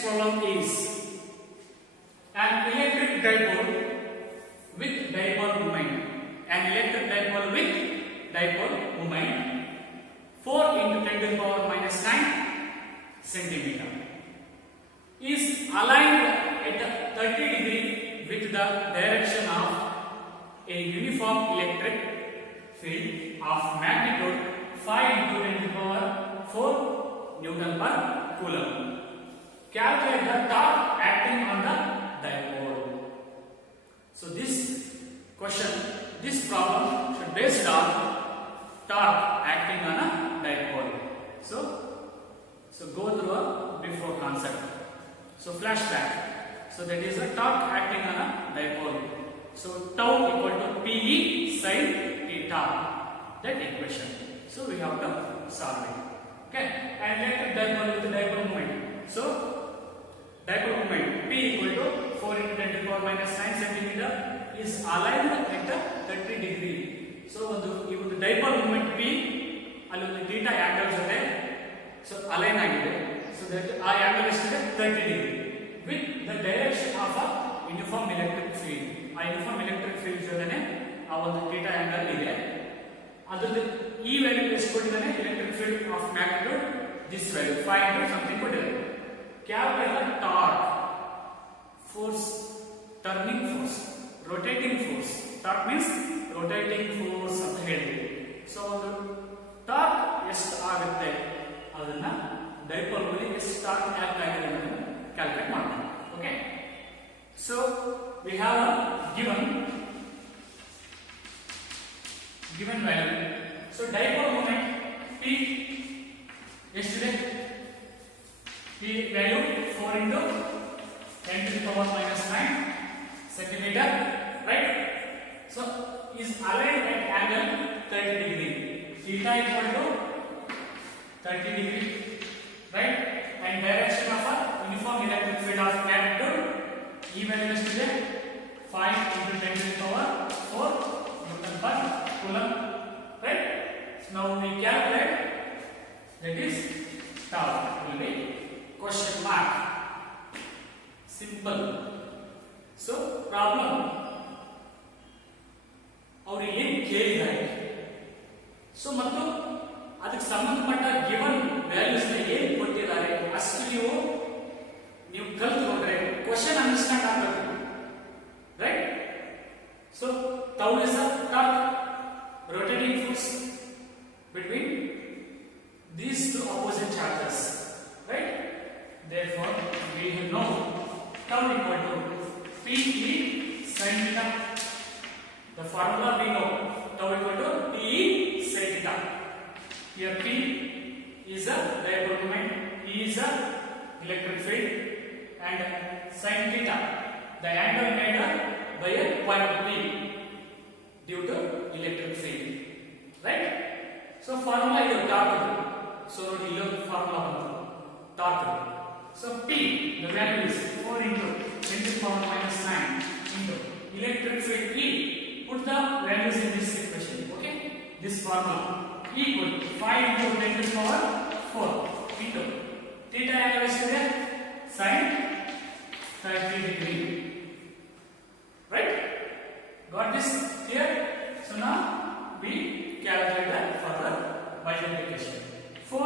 next problem is an electric dipole with dipole moment. An electric dipole with dipole moment 4 into 10 to the power minus 9 centimeter is aligned at 30 degree with the direction of a uniform electric field of magnitude 5 into 10 to the power 4 Newton per coulomb. Calculate the torque acting on the dipole. So this question, this problem should be based on torque acting on a dipole. So go through a before concept. So flashback. So that is a torque acting on a dipole. So tau equal to Pe sin theta. That equation. So we have to solve it. Okay. And electric dipole with the dipole moment. So dipole moment P equal to 4 into 10 to the power minus 9 centimeter is aligned at 30 degree. So the dipole moment P along the theta angle jothe so align agide. So that ಆ angle ಎಷ್ಟಿದೆ 30 degree with the direction of a uniform electric field. ಆ uniform electric field ಜೊತೆನೆ ಆ ಒಂದು theta angle ಇದೆ. ಅದರದ್ದು ಈ value ಎಷ್ಟು ಕೊಟ್ಟಿದ್ದಾನೆ electric field of magnitude this value 5 into something ಕೊಟ್ಟಿದ್ದಾನೆ. Calculate the torque, force, turning force, rotating force. Torque means rotating force ಅಂತ ಹೇಳ್ತೀವಿ. ಸೊ ಒಂದು ಟಾರ್ಕ್ ಎಷ್ಟು ಆಗುತ್ತೆ ಅದನ್ನ ಡೈಪೋಲ್ ಮೇಲೆ ಎಷ್ಟು ಟಾರ್ಕ್ ಆಕ್ಟ್ ಆಗಿದೆ ಅಂತ ಕ್ಯಾಲ್ಕುಲೇಟ್ ಮಾಡೋಣ. Okay. So we have a given value. So dipole moment P ಎಷ್ಟಿದೆ? P value 4 into 10 to the power minus 9 centimeter, right? So is aligned at angle 30 degree. Theta equal to 30 degree, right? And direction of a uniform electric field of magnitude E value is 5 into 10 to the power 4 Newton per coulomb, right? So now we calculate, that is torque will be question mark. Simple. So problem ಅವರು ಏನು ಕೇಳಿದ್ದಾರೆ, so ಮತ್ತು ಅದಕ್ಕೆ ಸಂಬಂಧಪಟ್ಟ given values ಏನು ಕೊಟ್ಟಿದ್ದಾರೆ ಅಷ್ಟು ನೀವು ಕಲ್ತ್ಕೊಂಡ್ರೆ ಕ್ವಶನ್ ಅಂಡರ್ಸ್ಟ್ಯಾಂಡ್ ಆಗಬೇಕು, right? So tau is a torque, rotating force between these two opposite charges, right? Therefore we know tau equal to Pe sin theta. The formula we know, tau equal to Pe sin theta. Here P is a dipole moment, E is a electric field, and sin theta, the angle made by a point P due to electric field, right? So formula is torque. So here formula torque. So P, the value is 4 into 10 to the power minus 9 into electric field E. Put the values in this equation, okay? This formula equal to 5 into 10 to the power 4 into theta angle is there sin 30 degree, right? Got this here? So now we calculate that further multiplication. 4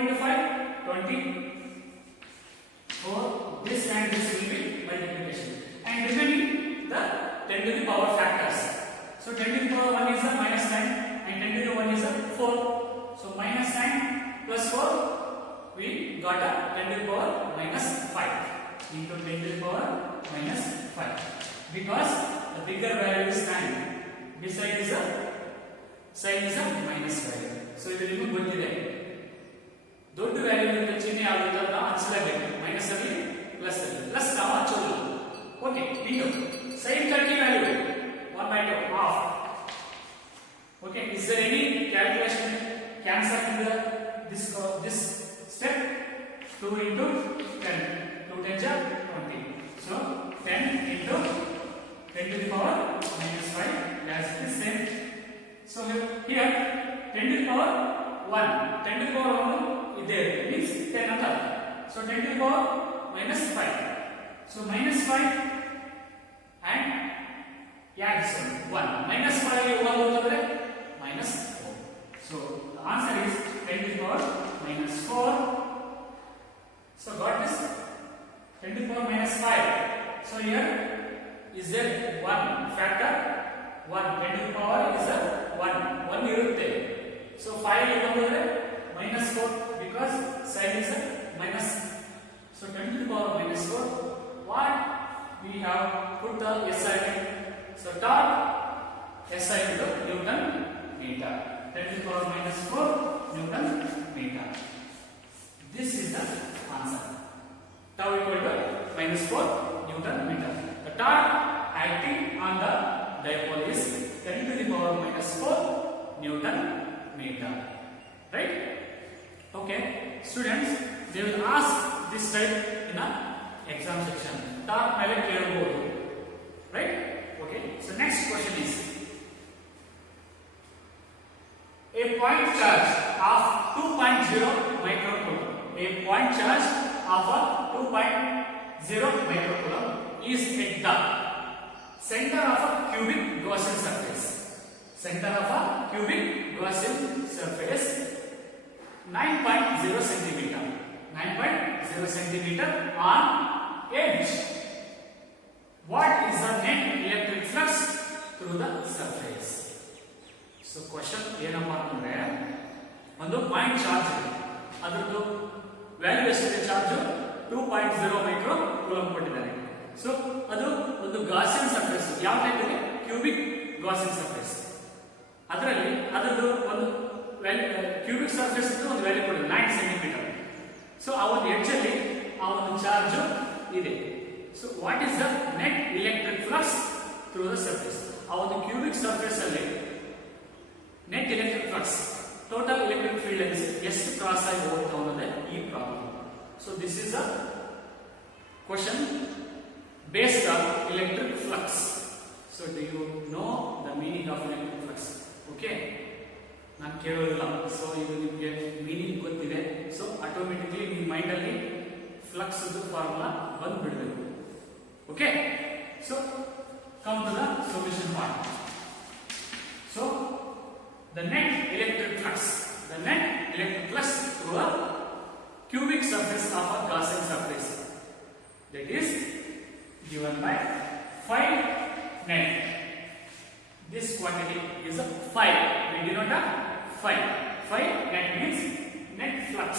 into 5 20. 4 this and this will be multiplication, and remaining the 10 to the power factors. So 10 to the power 1 is a minus 9 and 10 to the 1 is a 4. So minus 9 plus 4 we got a 10 to the power minus 5 into 10 to the power minus 5, because the bigger value is 9, beside is a sign is a minus value. So ಇದು ನಿಮಗೆ ಗೊತ್ತಿದೆ, ದೊಡ್ಡ value ಇಂದ ಚಿಹ್ನೆ ಆಗುತ್ತೆ ಅಂತ ಹಂಚಲೇಬೇಕು, minus ಅಲ್ಲಿ plus ನಾವು ಹಚ್ಚೋದಿಲ್ಲ. Okay. Into sin 30 value 1/2 half. Okay, is there any calculation cancel in this step? 2 into 10, 2 10s are 20. So 10 into 10 to the power minus 5, that's the same. So here 10 to the power 1, 10 to the power 1 is there, means 10 ಅಂತ. So 10 to the power minus 5. So minus 5 and yeah, this one 1. Minus 5 minus 4. So the answer is 10 to the power minus 4. So got this? 10 to the power minus 5. So here is there 1 factor? 1. 10 to the power is a 1. 1 irutte. So 5 minus 4 because sign is a minus. So 10 to the power minus 4. What we have put the SI. So torque SI into Newton meter. 10 to the power minus 4 Newton meter. This is the answer. Tau equal to minus 4 Newton meter. The torque acting on the dipole is 10 to the power minus 4 Newton meter. Right? Okay. Students, they will ask this type in a exam section. Torque mele kelbodu. Right? Okay. So next question is a point charge of 2.0 microcoulomb. A point charge of a 2.0 microcoulomb is at the center of a cubic Gaussian surface. Center of a cubic Gaussian surface 9.0 centimeter. 9.0 centimeter on edge. What is the net electric flux through the surface? So question ಏನಪ್ಪಾ ಅಂತಂದ್ರೆ ಒಂದು point charge ಇದೆ, ಅದರದ್ದು value ಎಷ್ಟಿದೆ? Charge 2.0 micro coulomb ಕೊಟ್ಟಿದ್ದಾರೆ. So ಅದು ಒಂದು Gaussian surface. ಯಾವ ಟೈಪ್ ಇದೆ? Cubic Gaussian surface. ಅದರಲ್ಲಿ ಅದರದ್ದು ಒಂದು ವ್ಯಾಲ್ಯೂ ಕ್ಯೂಬಿಕ್ ಸರ್ಫೇಸ್ ಇದ್ದು ಒಂದು ವ್ಯಾಲ್ಯೂ ಕೊಟ್ಟಿದೆ 9 ಸೆಂಟಿಮೀಟರ್. ಸೊ ಆ ಒಂದು ಎಡ್ಜ್ ಅಲ್ಲಿ ಆ ಒಂದು ಚಾರ್ಜ್ ಇದೆ. So what is the net electric flux through the surface? ಆ ಒಂದು ಕ್ಯೂಬಿಕ್ ಸರ್ಫೇಸ್ ಅಲ್ಲಿ net electric flux, total electric field ಎಷ್ಟು ಕ್ರಾಸ್ ಆಗಿ ಹೋಗ್ತಾ ಅನ್ನೋದೇ ಈ problem. So this is a question based on electric flux. So do you know the meaning of electric flux? Okay, ನಾನು ಕೇಳೋದಿಲ್ಲ. ಸೊ ಇದು ನಿಮಗೆ ಮೀನಿಂಗ್ ಗೊತ್ತಿದೆ. ಸೊ ಆಟೋಮೆಟಿಕ್ಲಿ ನಿಮ್ಮ ಮೈಂಡ್ ಅಲ್ಲಿ ಫ್ಲಕ್ಸ್ ಫಾರ್ಮುಲಾ ಬಂದ್ಬಿಡಬೇಕು. Okay, so come to the solution part. So the net electric flux through a cubic surface of a Gaussian surface, that is given by 5 net. This quantity is a 5. We denote a 5. 5 net means net flux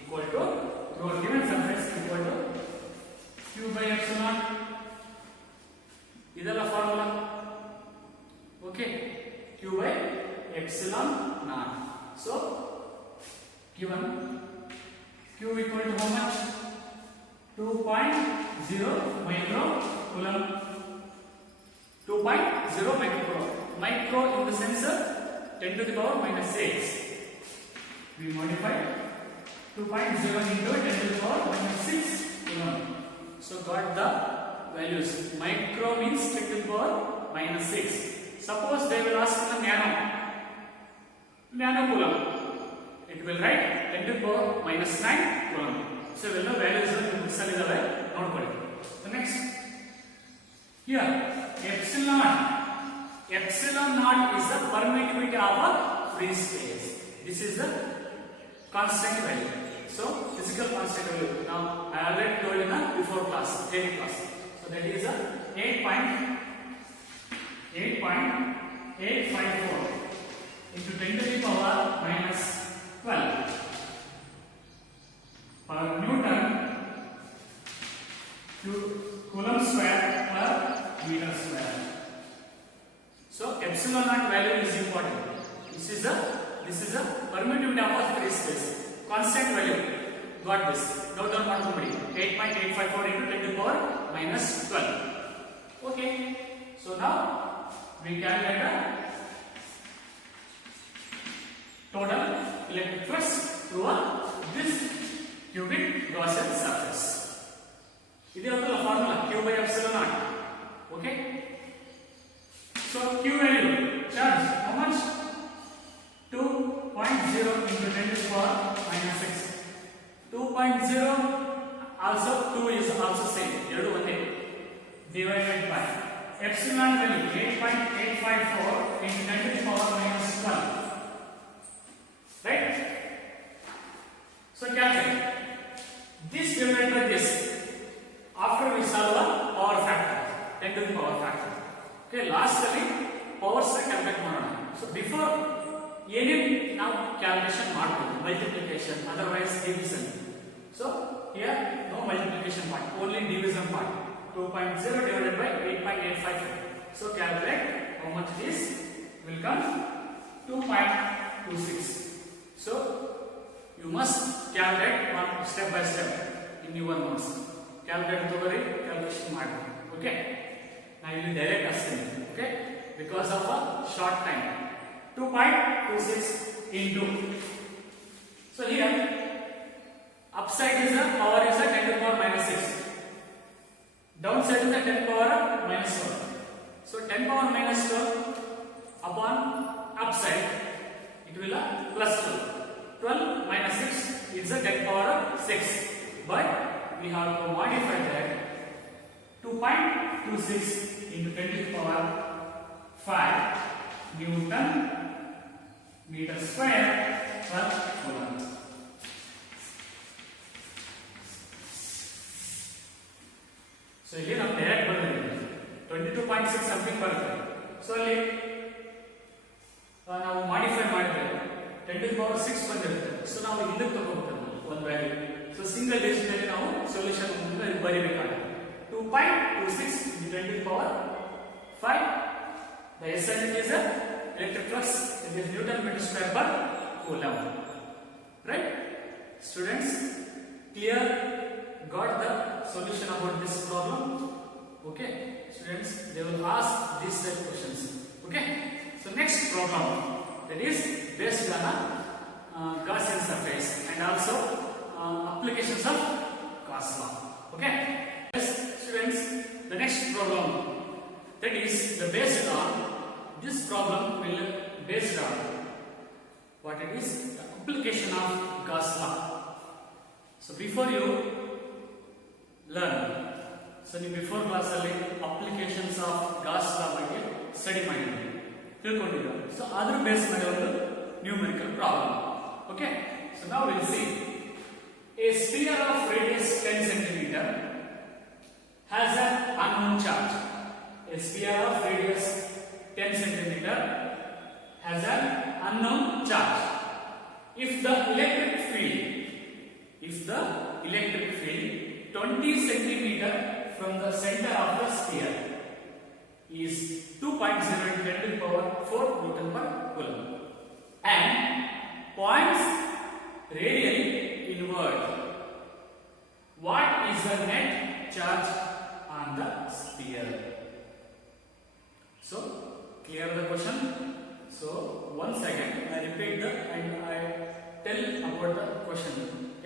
equal to through a given surface equal to q by epsilon. ಇದೆಲ್ಲ formula. Okay, q by epsilon naught. So given q equal to how much? 2.0 microcoulomb. 2.0 microcoulomb. Micro in the sense 10 to the power minus 6. We modify 2.0 into 10 to the power minus 6 coulomb. So got the values. Micro means 10 to the power minus 6. Suppose they will ask the nano coulomb, it will write 10 to the power minus 9 coulomb. So we will know values in this are nodಕೊಳ್ಳಿ. The next here epsilon naught is the permittivity of a free space. This is the constant value. So physical constant value. Now I already told in the before class, theory class. So that is a 8.854 into 10 to the power minus 12 per Newton to Coulomb square per meter square. So epsilon naught value is important. This is a permittivity of a free space. Constant value. Got this. Note down what to 8.854 into 10 to the power minus 12. Okay. So now we calculate the total electric flux through this cubic Gaussian surface. This is the formula q by epsilon naught. Okay. So q value charge how much? 2.0 into 10 to the power minus 6. 2.0 2.0 also 2 is also same, ಎರಡು ಒಂದೇ, divided by epsilon value 8.854 into 10 to the power minus 12, right? So calculate this divided by this after we solve the power factor, 10 to the power factor. Okay, last ಅಲ್ಲಿ powers calculate ಮಾಡೋಣ. So before ಏನೇ ನಾವು calculation ಮಾಡಬಹುದು, multiplication, otherwise division. So here no multiplication part, only division part. 2.0 divided by 8.854. So calculate how much this will come. 2.26. So you must calculate one step by step in your notes. Calculate togori, calculation ಮಾಡಿ. Okay, now you direct asking. Okay, because of a short time. 2.26 into. So here upside is the power is a 10 to the power minus 6. Downside is the 10 power minus 12. So 10 power minus 12 upon upside, it will be plus 12. 12 minus 6 is a 10 power 6. But we have to modify that. 2.26 into 10 to the power 5 Newton meter square per coulomb. So here ನಾವು direct ಬರೆದಿದ್ದೀವಿ 22.6 something ಬರುತ್ತೆ. So ಅಲ್ಲಿ ನಾವು modify ಮಾಡಿದ್ರೆ 10 to the power 6 ಬಂದಿರುತ್ತೆ. So ನಾವು ಇದಕ್ಕೆ ತಗೋಬೇಕು ಒಂದು ವ್ಯಾಲ್ಯೂ. ಸೊ ಸಿಂಗಲ್ ಡಿಜಿಟ್ ಅಲ್ಲಿ ನಾವು solution ಬರೀಬೇಕಾಗುತ್ತೆ. 2.26 into 10 to the power 5. The SI is a electric flux, it is Newton meter square per coulomb. Right? Students, clear? Got the solution about this problem? Okay? Students, they will ask these type questions. Okay? So next problem, that is based on Gaussian surface and also applications of Gauss law. Okay? Yes, students, the next problem, that is the based on. This problem will based on what it is, the application of Gauss law. So before you learn, so you before class ಅಲ್ಲಿ applications of Gauss law ಬಗ್ಗೆ study ಮಾಡಿದ್ವಿ, ತಿಳ್ಕೊಂಡಿದ್ದೀರಾ. So ಅದರ base ಮೇಲೆ ಒಂದು numerical problem. Okay, so ನಾವು will see a sphere of radius 10 cm has an unknown charge. A sphere of radius 10 cm has an unknown charge. If the electric field 20 cm from the center of the sphere is 2.0 into 10 to the power 4 Newton per coulomb and points radially inward, what is the net charge on the sphere? So clear the question? So once again I repeat the and I tell about the question.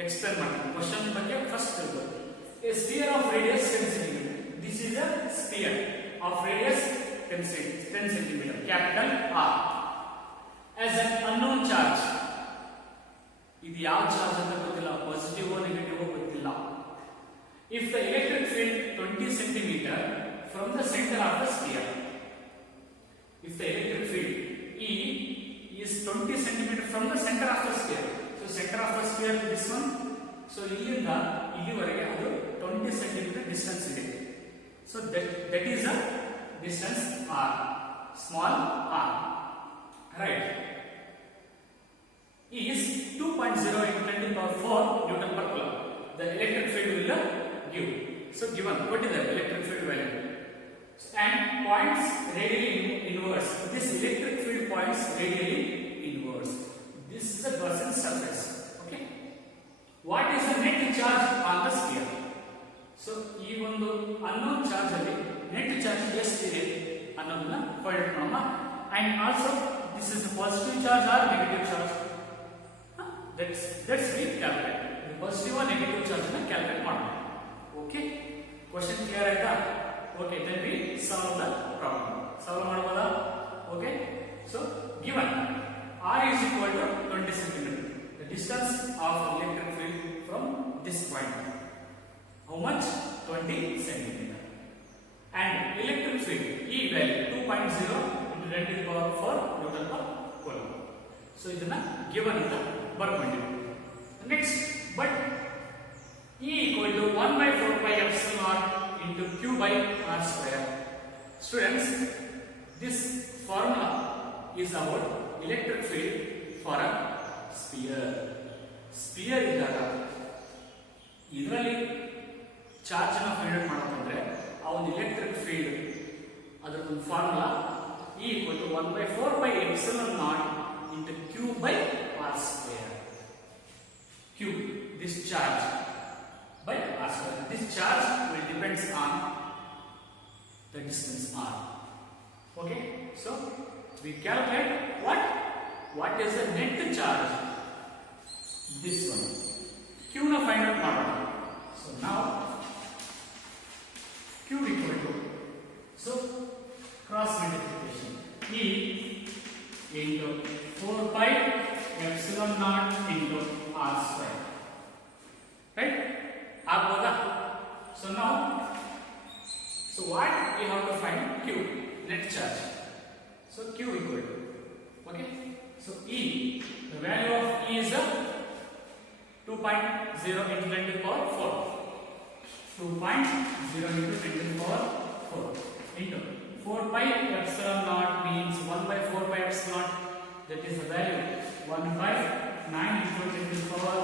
Explain my question ಬಗ್ಗೆ first tell. A sphere of radius 10 cm. This is a sphere of radius 10 cm, capital R, as an unknown charge. ಇದು ಯಾವ charge ಅಂತ ಗೊತ್ತಿಲ್ಲ, positive negative ಗೊತ್ತಿಲ್ಲ. If the electric field 20 cm from the center of the sphere, if the electric field E is 20 cm from the center of the sphere, so center of the sphere this one, so ಇಲ್ಲಿಂದ ಇಲ್ಲಿವರೆಗೆ ಅದು 20 cm distance ಇದೆ. So that is the distance r, small r, right? Is 2.0 into 10 to the power 4 Newton per coulomb. The electric field will give. So given, what is the electric field value? And points radially inwards. This electric field points radially inwards. This is the Gaussian surface. Okay. What is the net charge on the sphere? So ಈ ಒಂದು unknown charge ಅಲ್ಲಿ net charge ಎಷ್ಟಿದೆ ಅನ್ನೋದನ್ನ find ಮಾಡೋಣ. And also this is a positive charge or negative charge. That's we calculate. The positive or negative charge na calculate ಮಾಡೋಣ. Okay. Question clear ಆಯ್ತಾ? Okay, then we solve the problem. Solve ಮಾಡಬಹುದಾ? Okay. So given R is equal to 20 cm. The distance of electric field from this point. How much? 20 centimeter. And electric field E value 2.0 into 10 to the power 4 Newton per coulomb. So ಇದನ್ನ given ಅಂತ ಬರ್ಕೊಂಡಿದ್ದೀವಿ. Next, but E equal to 1 by 4 pi epsilon into Q by R square. Students, this formula is about electric field for a sphere. Sphere ಇದ್ದಾಗ ಇದರಲ್ಲಿ charge ಅನ್ನು field ಮಾಡೋದಂದ್ರೆ ಆ ಒಂದು electric field ಅದರ ಒಂದು formula E equal to 1 by 4 pi epsilon naught into Q by R square. Q, this charge by R square. This charge will depends on the distance R. Okay, so we calculate what is the net charge. This one Q na find out ಮಾಡೋಣ. So now Q equal to, so cross multiplication E into 4 pi epsilon naught into R square, right? Agboda? So now, so what we have to find? Q, net charge. So Q equal to, okay, so E, the value of E is 2.0 into 10 to the power 4. 2.0 into 10 to the power 4 into 4 pi epsilon naught means 1 by 4 pi epsilon, that is the value 1 by 9 into 10 to the power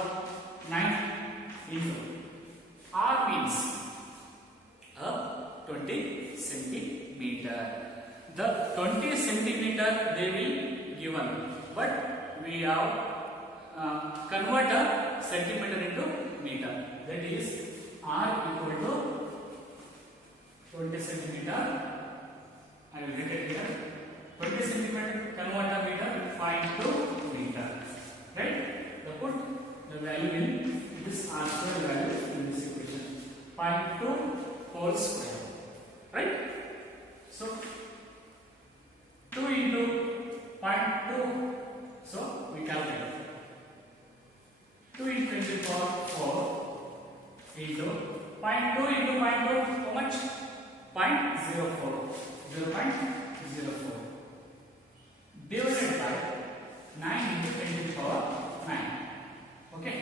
9 into R means 20 centimeter. The 20 centimeter they will given, but we have convert a centimeter into meter. That is R equal to 20 centimeter. I will write it here. 20 centimeter convert a meter 0.2 meter. Right? The put the value in this R square value in this equation. 0.2 whole square. Right? So 2 into 0.2. So we calculate. 2 into 10 to the power 4 into 0.2 into 0.2, how much? 0.04. 0.04 divided by 9 into 10 to the power 9. Okay.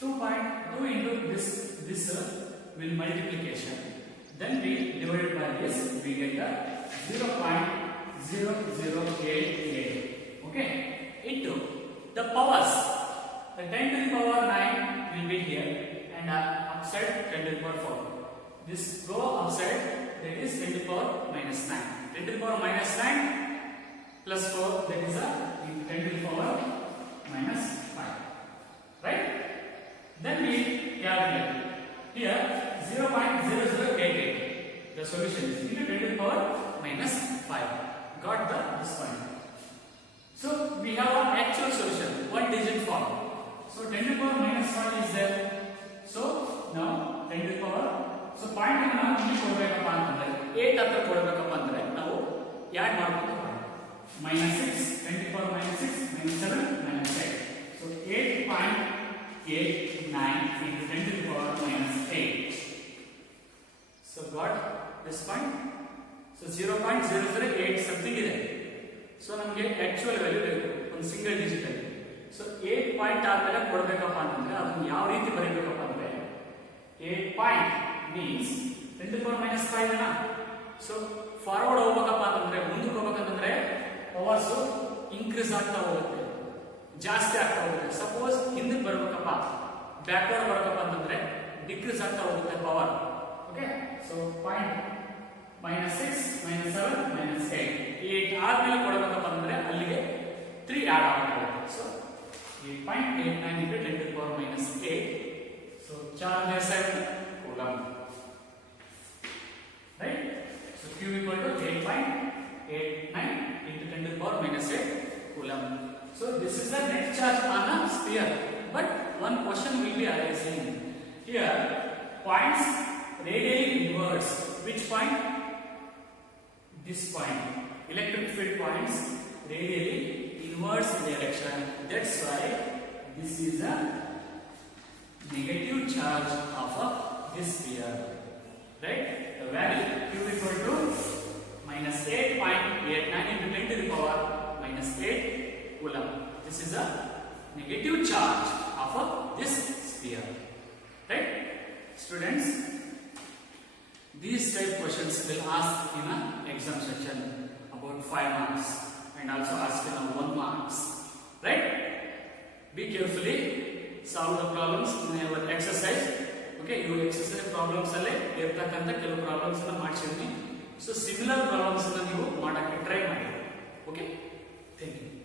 2.2 into this will multiplication. Then we divide by this, we get a 0.0088. Okay. Into the powers. The 10 to the power 9 will be here and upside 10 to the power 4. This go upside, that is 10 to the power minus 9. 10 to the power minus 9 plus 4, that is 10 to the power minus 5. Right? Then we calculate. Here 0.0088. The solution is into 10 to the power minus 5. Got this point. So we have an actual solution, one digit form. So 10 to the power minus 5 is there. So now 10 to the power, so point ಅನ್ನು ನಾವು ಇಲ್ಲಿ ಕೊಡಬೇಕಪ್ಪ ಅಂತಂದ್ರೆ 8 ಹತ್ರ ಕೊಡಬೇಕಪ್ಪ ಅಂದ್ರೆ ನಾವು ಯಾಡ್ ಮಾಡಬೇಕು -6 10 to the power -6 -7 -8. So 8.89 into 10 to the power -8. So got this point. So 0.008 something ಇದೆ. So ನಮಗೆ ಆಕ್ಚುಯಲ್ ವ್ಯಾಲ್ಯೂ ಬೇಕು ಒಂದು ಸಿಂಗಲ್ ಡಿಜಿಟ್ ಅಲ್ಲಿ. ಸೊ 8 ಪಾಯಿಂಟ್ ಆದ್ಮೇಲೆ ಕೊಡಬೇಕಪ್ಪ ಅಂತಂದ್ರೆ ಅದನ್ನ ಯಾವ ರೀತಿ ಬರೀಬೇಕಪ್ಪ ಅಂದ್ರೆ 8 point means 10 to the power minus 5 ಅಣ್ಣ. ಸೊ ಫಾರ್ವರ್ಡ್ ಹೋಗ್ಬೇಕಪ್ಪ ಅಂತಂದ್ರೆ ಮುಂದಕ್ಕೆ ಹೋಗ್ಬೇಕಂತಂದ್ರೆ ಪವರ್ಸ್ ಇನ್ಕ್ರೀಸ್ ಆಗ್ತಾ ಹೋಗುತ್ತೆ, ಜಾಸ್ತಿ ಆಗ್ತಾ ಹೋಗುತ್ತೆ. ಸಪೋಸ್ ಹಿಂದಕ್ಕೆ ಬರಬೇಕಪ್ಪ, ಬ್ಯಾಕ್ವರ್ಡ್ ಬರಬೇಕಪ್ಪ ಅಂತಂದ್ರೆ ಡಿಕ್ರೀಸ್ ಆಗ್ತಾ ಹೋಗುತ್ತೆ ಪವರ್. ಓಕೆ. ಸೊ ಪಾಯಿಂಟ್ -6 -7 -8 8 ಆದ್ಮೇಲೆ ಕೊಡಬೇಕಪ್ಪ ಅಂದ್ರೆ ಅಲ್ಲಿಗೆ 3 ಆಡ್ ಆಗುತ್ತೆ. So 8.89 into 10 to the power -8. So charge less than coulomb. Right? So Q equal to 8.89 into 10 to the power -8 coulomb. So this is the net charge on a sphere. But one question will be arising here. Points radially inverse. Which point? This point. Electric field points radially inverse in direction. That's why this is a negative charge of this sphere, right? The value Q equal to minus 8.89 into 10 to the power minus 8 coulomb. This is a negative charge of this sphere, right? Students, these type questions will ask in an exam section about 5 marks and also ask in a 1 marks, right? Be carefully solve the problems in your exercise. Okay, you exercise problems alle ಇರತಕ್ಕಂತ ಕೆಲವು problems ಅನ್ನು ಮಾಡಿಸಿರ್ತೀನಿ. So similar problems ಅನ್ನು ನೀವು ಮಾಡಕ್ಕೆ try ಮಾಡಿ. Okay, thank you.